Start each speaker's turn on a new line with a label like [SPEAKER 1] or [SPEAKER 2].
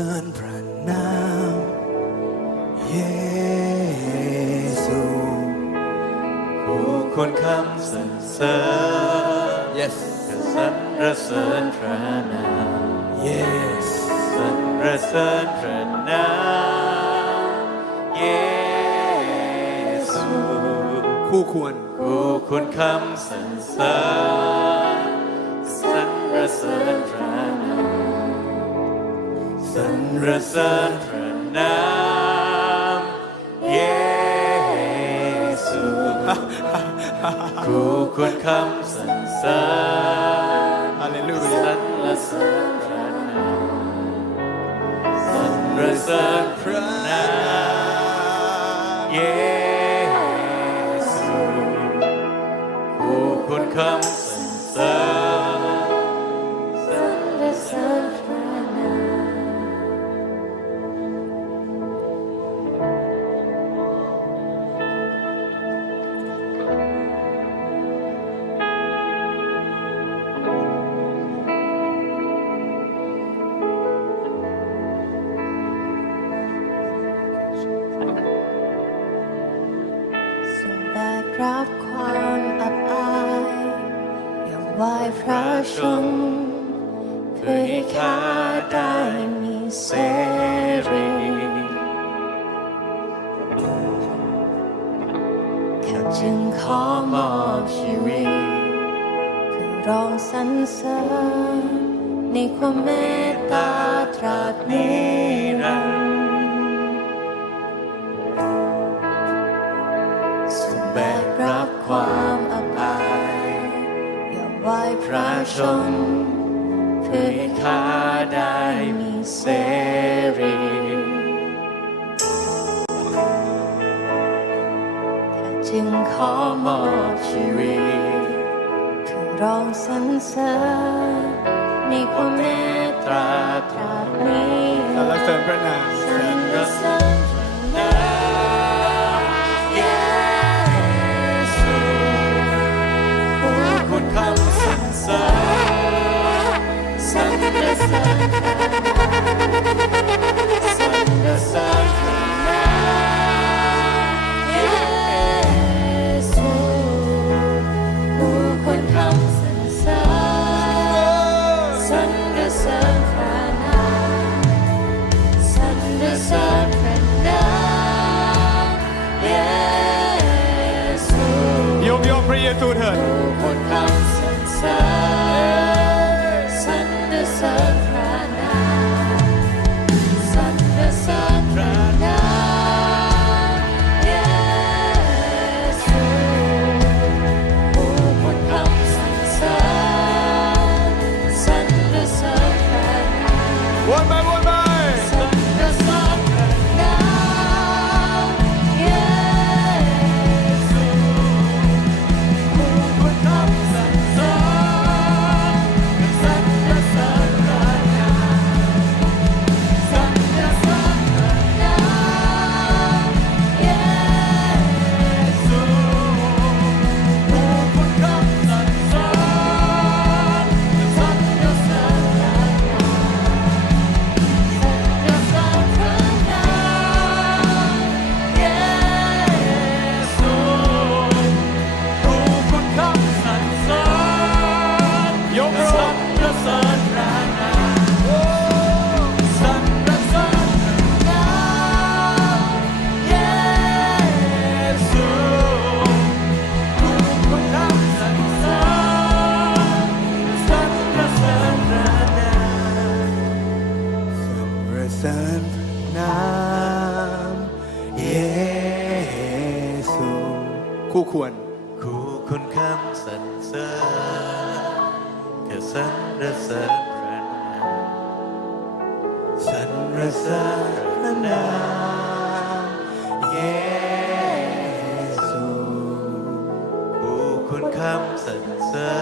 [SPEAKER 1] ริญพระนามเยซู
[SPEAKER 2] ผู้ควรคำสรรเสริญ
[SPEAKER 1] yes
[SPEAKER 2] สรรเสริญพระนาม
[SPEAKER 1] yes
[SPEAKER 2] สรรเสริญพระนามเยซู
[SPEAKER 1] คู่ควร
[SPEAKER 2] ผู้ควรคำสรรเสริญสรรเสริญพระนาม สรรเสริญพระนามเยซูคู่ควรคำสรรเสริญ รั
[SPEAKER 3] บความอับอายอย่าไหวพระชนเพื่อให้ข้าได้มีเสรีข้าจึงขอมอบชีวิตเพื่อรองสรรเสริญในความเมตตาตราบนิรันดร์ ระชนเพื่อให้ข้าได้มีเสรีข้าจึงขอมอบชีวิตเพื่อรองสรรเสริญในความเมตตาตราบนี้
[SPEAKER 1] สรรเสริญพระนาม
[SPEAKER 3] สรรเสริญ
[SPEAKER 2] ย
[SPEAKER 1] กย่องพระเยซูเถิด
[SPEAKER 3] ผู้ควรคำสรรเสริญ สริญนามเยซูคู่ค
[SPEAKER 1] ว
[SPEAKER 3] ร คู่คุ
[SPEAKER 2] ณคำสรรเสริญแค่สรรเสริญพระนาม
[SPEAKER 1] สรรเสริญพระนามเยซู
[SPEAKER 2] คู่คุณคำสรรเสริญ